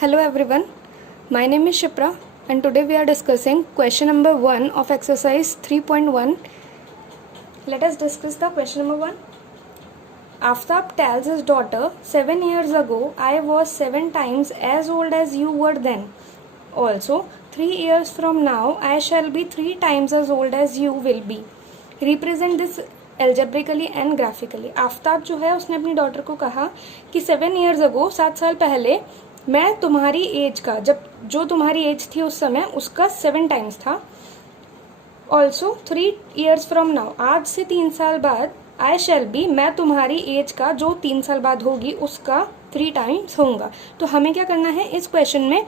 Hello everyone, my name is Shipra and today we are discussing question number 1 of exercise 3.1. Let us discuss the question number 1. Aftab tells his daughter, 7 years ago I was 7 times as old as you were then. Also, 3 years from now I shall be 3 times as old as you will be. Represent this algebraically and graphically. Aftab जो है उसने अपनी daughter को कहा कि 7 years ago 7 साल पहले मैं तुम्हारी एज का, जब जो तुम्हारी एज थी उस समय उसका 7 times था. ऑल्सो 3 years फ्रॉम नाउ, आज से 3 साल बाद, आई शैल बी, मैं तुम्हारी एज का जो 3 साल बाद होगी उसका 3 times होऊंगा. तो हमें क्या करना है इस क्वेश्चन में,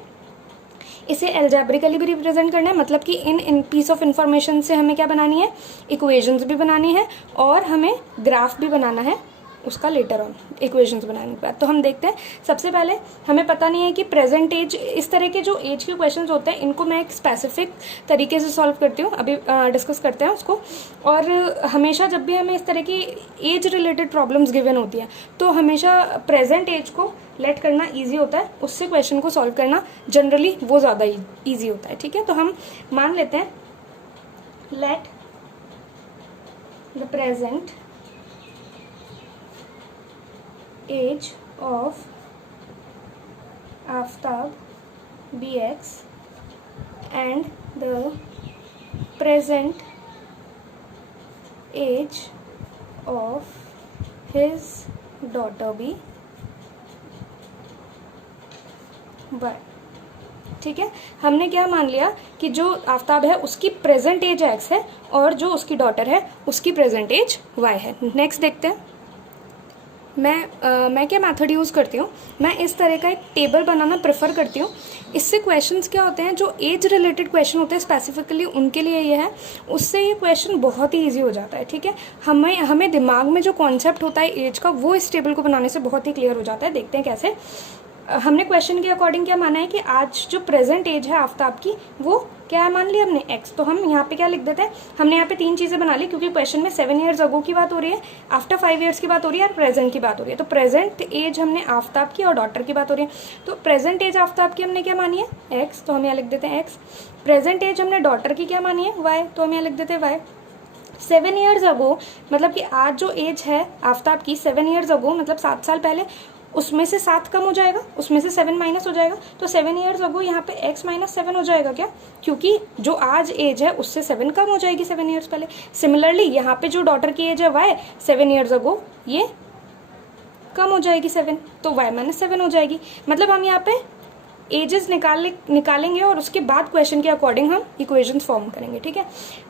इसे एल्जेब्रिकली भी रिप्रेजेंट करना है, मतलब कि इन पीस ऑफ इंफॉर्मेशन से हमें क्या बनानी है, इक्वेशंस भी बनानी है और हमें ग्राफ भी बनाना है उसका लेटर ऑन इक्वेशंस बनाने के बाद. तो हम देखते हैं. सबसे पहले हमें पता नहीं है कि प्रेजेंट एज, इस तरह के जो एज के क्वेश्चंस होते हैं इनको मैं एक स्पेसिफिक तरीके से सॉल्व करती हूँ. अभी डिस्कस करते हैं उसको. और हमेशा जब भी हमें इस तरह की एज रिलेटेड प्रॉब्लम्स गिवन होती हैं तो हमेशा प्रेजेंट एज को लेट करना ईजी होता है, उससे क्वेश्चन को सॉल्व करना जनरली वो ज़्यादा ईजी होता है. ठीक है, तो हम मान लेते हैं let the present age of Aftab be x and the present age of his daughter be y. ठीक है, हमने क्या मान लिया कि जो आफ्ताब है उसकी प्रेजेंट एज x है और जो उसकी डॉटर है उसकी प्रेजेंट एज y है. नेक्स्ट देखते हैं. मैं क्या मेथड यूज़ करती हूँ, मैं इस तरह का एक टेबल बनाना प्रेफर करती हूँ. इससे क्वेश्चंस क्या होते हैं, जो एज रिलेटेड क्वेश्चन होते हैं स्पेसिफिकली उनके लिए ये है, उससे ये क्वेश्चन बहुत ही इजी हो जाता है. ठीक है, हमें दिमाग में जो कॉन्सेप्ट होता है एज का वो इस टेबल को बनाने से बहुत ही क्लियर हो जाता है. देखते हैं कैसे. हमने क्वेश्चन के अकॉर्डिंग क्या माना है कि आज जो प्रेजेंट एज है आफ्ताब की वो क्या मान लिया हमने x. तो हम यहाँ पे क्या लिख देते हैं, हमने यहाँ पे 3 चीजें बना ली क्योंकि क्वेश्चन में 7 years अगो की बात हो रही है, आफ्टर 5 years की बात हो रही है और प्रेजेंट की बात हो रही है. तो प्रेजेंट एज हमने आफ्ताब की और डॉटर की बात हो रही है. तो प्रेजेंट एज आफ्ताब की हमने क्या मानी है x, तो हम यहाँ लिख देते हैं x. प्रेजेंट एज हमने डॉटर की क्या मानी है y, तो हम यहाँ लिख देते हैं y. 7 years अगो मतलब कि आज जो एज है आफ्ताब की 7 years अगो मतलब 7 साल पहले, उसमें से 7 कम हो जाएगा, उसमें से 7 माइनस हो जाएगा. तो 7 years अगो यहाँ पे x माइनस 7 हो जाएगा क्या, क्योंकि जो आज एज है उससे 7 कम हो जाएगी 7 years पहले. सिमिलरली यहाँ पे जो डॉटर की एज है y, 7 years अगो ये कम हो जाएगी 7, तो y माइनस 7 हो जाएगी. मतलब हम यहाँ पे एजेस निकालेंगे और उसके बाद क्वेश्चन के अकॉर्डिंग हम इक्वेशंस फॉर्म करेंगे. ठीक है,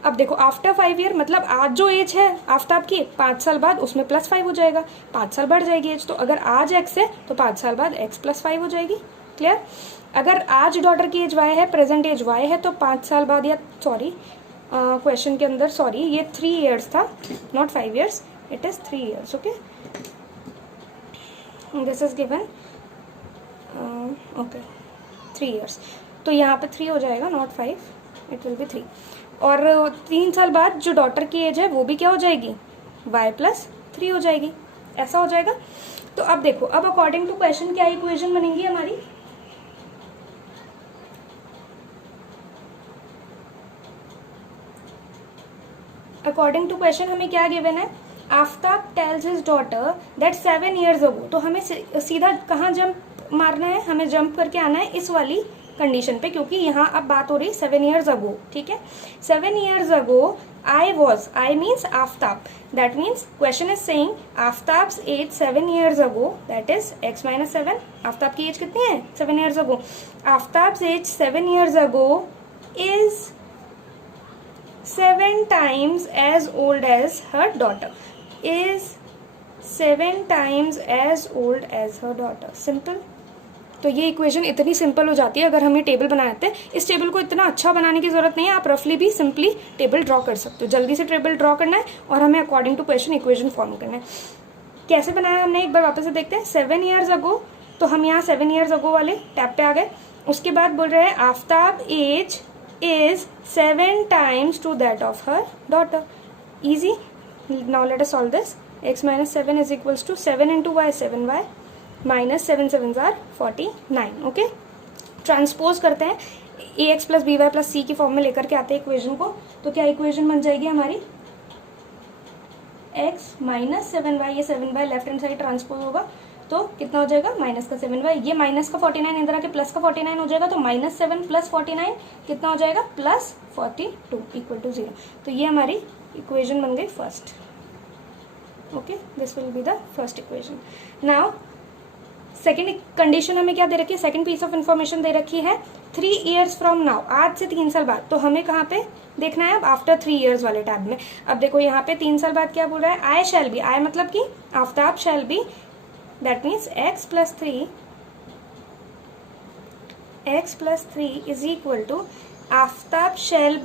अब देखो आफ्टर 5 year मतलब आज जो एज है आफ्ताब की 5 साल बाद उसमें +5 हो जाएगा, 5 साल बढ़ जाएगी एज. तो अगर आज x है तो 5 साल बाद x + 5 हो जाएगी. क्लियर. अगर आज डॉटर की एज y है, प्रेजेंट एज y है, तो 5 साल बाद, या सॉरी क्वेश्चन के अंदर सॉरी ये 3 years था, not 5 years, it is 3 years. Okay, this is given. Okay 3 years, तो यहाँ पे 3 हो जाएगा, नॉट 5, इट विल बी 3. और 3 साल बाद जो डॉटर की एज है वो भी क्या हो जाएगी, y + 3 हो जाएगी. ऐसा हो जाएगा. तो अब देखो, अब अकॉर्डिंग टू क्वेश्चन क्या इक्वेशन बनेगी हमारी, अकॉर्डिंग टू क्वेश्चन हमें क्या गिवन है, Aftab tales his daughter that 7 years अगो. तो हमें सीधा कहाँ जंप मारना है, हमें जंप करके आना है इस वाली कंडीशन पे, क्योंकि यहाँ अब बात हो रही 7 years अगो. ठीक है, 7 years ago I means Aftab, that means question is saying Aftab's age 7 years ago, that is x minus 7. Aftab की एज कितनी है, 7 years ago. Aftab's age 7 years ago is 7 times as old as her daughter, is 7 times as old as her daughter. Simple. तो ये equation इतनी simple हो जाती है अगर हम ये टेबल बनाते हैं. इस टेबल को इतना अच्छा बनाने की जरूरत नहीं है, आप रफली भी सिंपली टेबल ड्रॉ कर सकते हो. जल्दी से टेबल ड्रॉ करना है और हमें according to question equation form करना है. कैसे बनाया हमने एक बार वापस से देखते हैं. 7 years अगो, तो हम यहाँ 7 years अगो वाले टैब पे आ गए. उसके बाद बोल रहे हैं Aftab as is 7 times to that of her daughter. Easy. Now let us solve this. X minus 7 is equals to 7 into y, 7y minus 7 sevens are 49. Okay. Transpose करते हैं A X plus B Y plus C की form में लेकर के आते हैं equation को, तो क्या इक्वेशन बन जाएगी हमारी एक्स माइनस 7y, ये 7y left hand side transpose होगा तो कितना हो जाएगा माइनस का 7y, ये माइनस का 49 इधर आके प्लस का 49 हो जाएगा, तो -7 प्लस 49 कितना हो जाएगा प्लस 42 इक्वल टू 0। तो ये हमारी इक्वेशन बन गई first. Okay, this will be the first equation. Now second condition हमें क्या दे रखी है, सेकेंड पीस ऑफ इंफॉर्मेशन दे रखी है 3 years फ्रॉम नाउ, आज से 3 साल बाद। तो हमें कहाँ पे देखना है अब, आफ्टर 3 years वाले टैब में। अब देखो यहाँ पे 3 साल बाद क्या बोल रहा है, आई शैल बी, आई मतलब कि Aftab shall be, that means x plus 3 is equal to Aftab shall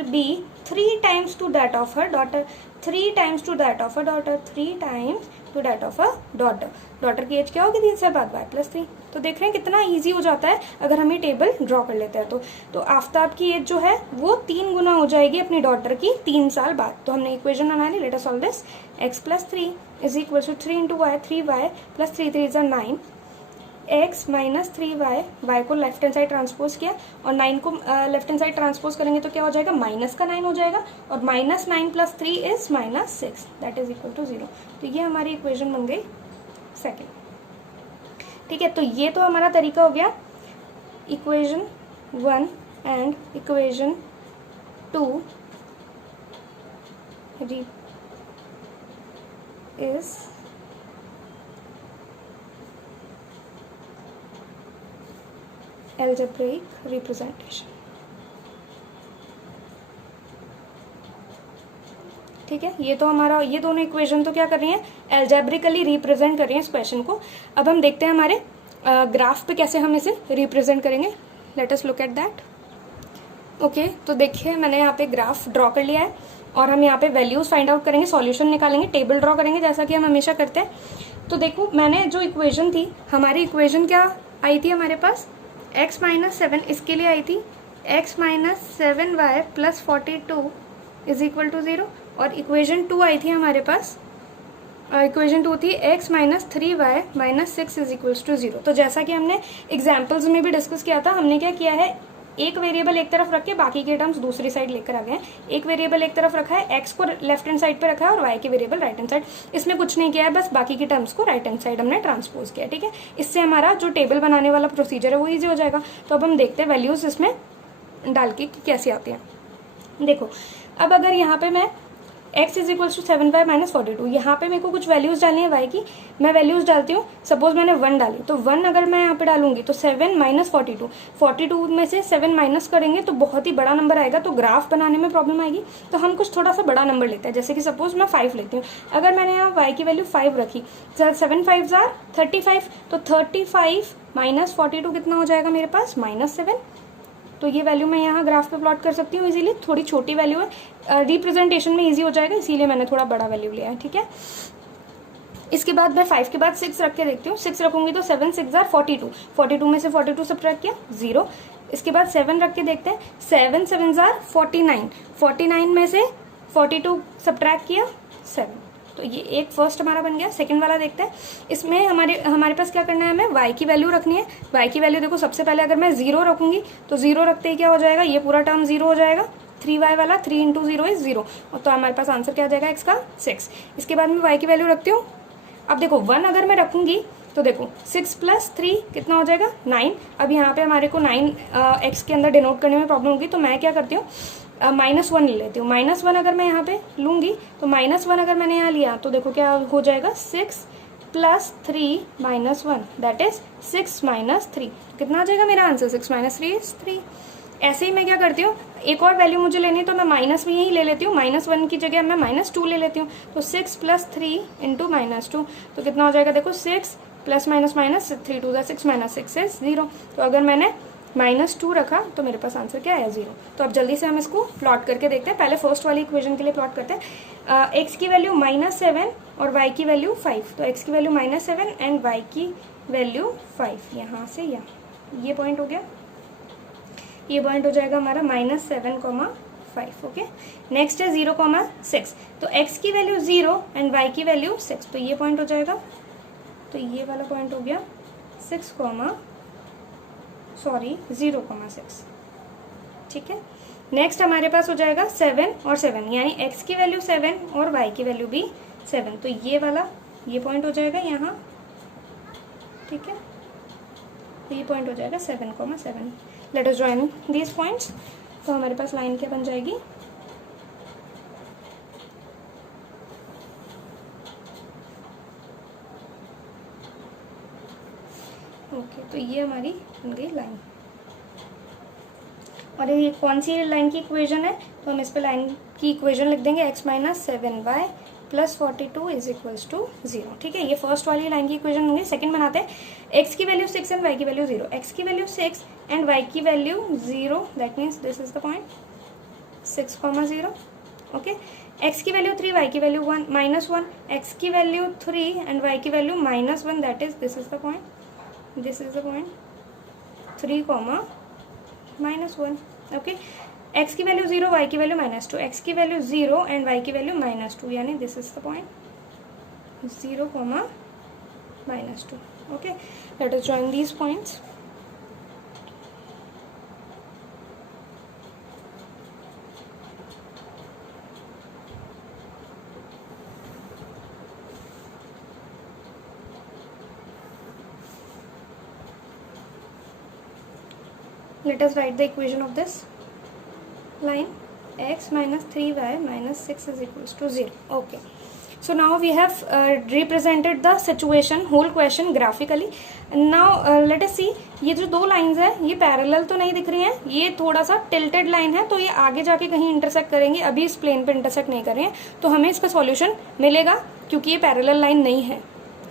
be 3 times to that of her daughter, 3 times to that of her daughter, 3 times to that of her daughter। Daughter की as क्या होगी 3 साल बाद, y plus 3। तो देख रहे हैं कितना इजी हो जाता है अगर हम ये टेबल ड्रॉ कर लेते हैं तो आफ्ताब की एज जो है वो 3 गुना हो जाएगी अपनी डॉटर की 3 साल बाद। तो हमने इक्वेशन बना ली, let us solve this. x plus 3 is equal to 3 into y, 3y plus 3 3 is 9, x minus 3y, y को लेफ्ट हैंड साइड ट्रांसपोज किया और 9 को लेफ्ट हैंड साइड ट्रांसपोज करेंगे तो क्या हो जाएगा माइनस का 9 हो जाएगा, और -9 plus 3 is -6, that is equal to 0। तो ये हमारी इक्वेशन बन गई सेकेंड। ठीक है, तो ये तो हमारा तरीका हो गया equation 1 and equation 2 is algebraic representation। ठीक है, ये तो हमारा, ये दोनों इक्वेशन तो क्या कर रही हैं, एल्जेब्रिकली रिप्रेजेंट कर रही हैं इस क्वेश्चन को। अब हम देखते हैं हमारे ग्राफ पे कैसे हम इसे रिप्रेजेंट करेंगे। Let us look at that. Okay, तो देखिए मैंने यहाँ पे ग्राफ ड्रॉ कर लिया है और हम यहाँ पे वैल्यूज फाइंड आउट करेंगे, सॉल्यूशन निकालेंगे, टेबल ड्रॉ करेंगे जैसा कि हम हमेशा करते हैं। तो देखो मैंने जो इक्वेशन थी, हमारी इक्वेशन क्या आई थी हमारे पास, x माइनस 7 इसके लिए आई थी x minus 7y plus 42 is equal to 0, और इक्वेशन 2 आई थी हमारे पास, इक्वेशन 2 थी x minus 3y minus 6 is equals to 0। तो जैसा कि हमने एग्जाम्पल्स में भी डिस्कस किया था, हमने क्या किया है, एक वेरिएबल एक तरफ रख के बाकी के टर्म्स दूसरी साइड लेकर आ गए हैं। एक वेरिएबल एक तरफ रखा है, x को लेफ्ट हैंड साइड पे रखा है और y के वेरिएबल राइट हैंड साइड। इसमें कुछ नहीं किया है, बस बाकी के टर्म्स को राइट हैंड साइड हमने ट्रांसपोज किया। ठीक है, इससे हमारा जो टेबल बनाने वाला प्रोसीजर है वो ईजी हो जाएगा। तो अब हम देखते हैं वैल्यूज इसमें डाल के कैसे आती हैं। देखो अब अगर यहाँ पे मैं x is equals to 7y minus 42, यहाँ पे मेरे को कुछ वैल्यूज डालनी है y की, मैं वैल्यूज डालती हूँ। सपोज मैंने 1 डाली, तो 1 अगर मैं यहाँ पे डालूंगी तो 7 माइनस 42 में से 7 माइनस करेंगे तो बहुत ही बड़ा नंबर आएगा, तो ग्राफ बनाने में प्रॉब्लम आएगी। तो हम कुछ थोड़ा सा बड़ा नंबर लेते हैं, जैसे कि सपोज मैं 5 लेती हूँ। अगर मैंने यहाँ y की वैल्यू 5 रखी, 7 5 जार 35, तो 35 माइनस 42 कितना हो जाएगा मेरे पास -7। तो ये वैल्यू मैं यहाँ ग्राफ पे प्लॉट कर सकती हूँ इजीली। थोड़ी छोटी वैल्यू है, रिप्रेजेंटेशन में इजी हो जाएगा, इसीलिए मैंने थोड़ा बड़ा वैल्यू लिया है। ठीक है, इसके बाद मैं 5 के बाद 6 रख के देखती हूँ। 6 रखूंगी तो 7 6 जार 42, 42 में से 42 सब्ट्रैक्ट किया 0। इसके बाद 7 रख के देखते हैं, 7 7 जार 49, 49 में से 42 सब्ट्रैक्ट किया 7। तो ये एक फर्स्ट हमारा बन गया। सेकंड वाला देखते हैं, इसमें हमारे पास क्या करना है, हमें y की वैल्यू रखनी है। y की वैल्यू देखो, सबसे पहले अगर मैं 0 रखूंगी तो 0 रखते ही क्या हो जाएगा, ये पूरा टर्म 0 हो जाएगा। 3y वाला 3 इंटू 0 इज 0, और तो हमारे पास आंसर क्या आ जाएगा x का 6। इसके बाद मैं y की वैल्यू रखती हूँ। अब देखो 1 अगर मैं रखूंगी तो देखो 6 प्लस 3 कितना हो जाएगा 9। अब यहाँ पे हमारे को 9 x के अंदर डिनोट करने में प्रॉब्लम होगी, तो मैं क्या करती हूँ -1 ले लेती हूँ। -1 अगर मैं यहाँ पे लूंगी तो -1 अगर मैंने यहाँ लिया तो देखो क्या हो जाएगा 6 प्लस 3 -1 दैट इज 6 माइनस 3। कितना आ जाएगा मेरा आंसर, 6 माइनस 3 इज 3। ऐसे ही मैं क्या करती हूँ, एक और वैल्यू मुझे लेनी है तो मैं माइनस में यही ले लेती हूँ, -1 की जगह मैं -2 ले लेती हूँ। तो 6 प्लस 3 इंटू -2, तो कितना हो जाएगा देखो 6 प्लस माइनस 3 2 6 माइनस 6 इज 0। तो अगर मैंने -2 रखा तो मेरे पास आंसर क्या आया 0। तो अब जल्दी से हम इसको प्लॉट करके देखते हैं। पहले फर्स्ट वाली इक्वेशन के लिए प्लॉट करते हैं। x की वैल्यू -7 और y की वैल्यू 5, तो x की वैल्यू -7 एंड y की वैल्यू 5, यहाँ से यहाँ ये पॉइंट हो गया, ये पॉइंट हो जाएगा हमारा -7,5। ओके, नेक्स्ट है 0,6, तो x की वैल्यू 0 एंड y की वैल्यू 6, तो ये पॉइंट हो जाएगा। तो ये वाला पॉइंट हो गया 6,6। सॉरी 0,6, ठीक है। नेक्स्ट हमारे पास हो जाएगा 7 और 7, यानी x की वैल्यू 7 और y की वैल्यू भी 7, तो ये वाला ये पॉइंट हो जाएगा यहाँ, ठीक है। तो ये पॉइंट हो जाएगा 7,7। Let us join these points. तो हमारे पास लाइन क्या बन जाएगी, ओके, तो ये हमारी बन गई लाइन। और ये कौन सी लाइन की इक्वेशन है, तो हम इस पे लाइन की इक्वेशन लिख देंगे x minus 7y plus 42 is equals to 0, ठीक है। ये फर्स्ट वाली लाइन की इक्वेशन होंगी। सेकंड बनाते हैं, x की वैल्यू 6 एंड y की वैल्यू 0, x की वैल्यू 6 एंड y की value 0, that means this is the point 6,0, okay. x की वैल्यू 3, y की वैल्यू 1 माइनस 1, x की वैल्यू 3 एंड y की value minus 1, that is this is the point, this is the point 3, -1, okay। x की value 0, y की value -2, x की value 0 and y की value -2, यानी this is the point 0, -2, okay. Let us join these points. Let us write the equation of this line, x minus 3y minus 6 is equals to 0. Okay. So now we have represented the situation, whole question graphically. Now let us see, ये जो दो lines है ये parallel तो नहीं दिख रही हैं, ये थोड़ा सा टिल्टेड लाइन है, तो ये आगे जाके कहीं इंटरसेक्ट करेंगे, अभी इस प्लेन पे इंटरसेक्ट नहीं कर रहे हैं, तो हमें इसका सॉल्यूशन मिलेगा क्योंकि ये पैरेलल लाइन नहीं है,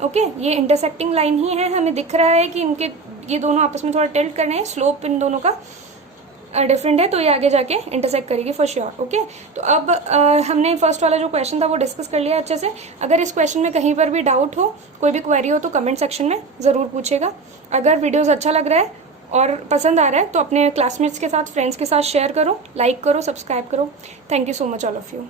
ओके। ये इंटरसेक्टिंग लाइन ही है, हमें दिख रहा है कि इनके ये दोनों आपस में थोड़ा टिल्ट कर रहे हैं, स्लोप इन दोनों का डिफरेंट है, तो ये आगे जाके इंटरसेक्ट करेगी फॉर श्योर, ओके। तो अब हमने फर्स्ट वाला जो क्वेश्चन था वो डिस्कस कर लिया अच्छे से। अगर इस क्वेश्चन में कहीं पर भी डाउट हो, कोई भी क्वेरी हो, तो कमेंट सेक्शन में ज़रूर पूछेगा। अगर वीडियोस अच्छा लग रहा है और पसंद आ रहा है तो अपने क्लासमेट्स के साथ, फ्रेंड्स के साथ शेयर करो, लाइक करो, सब्सक्राइब करो। Thank you so much all of you.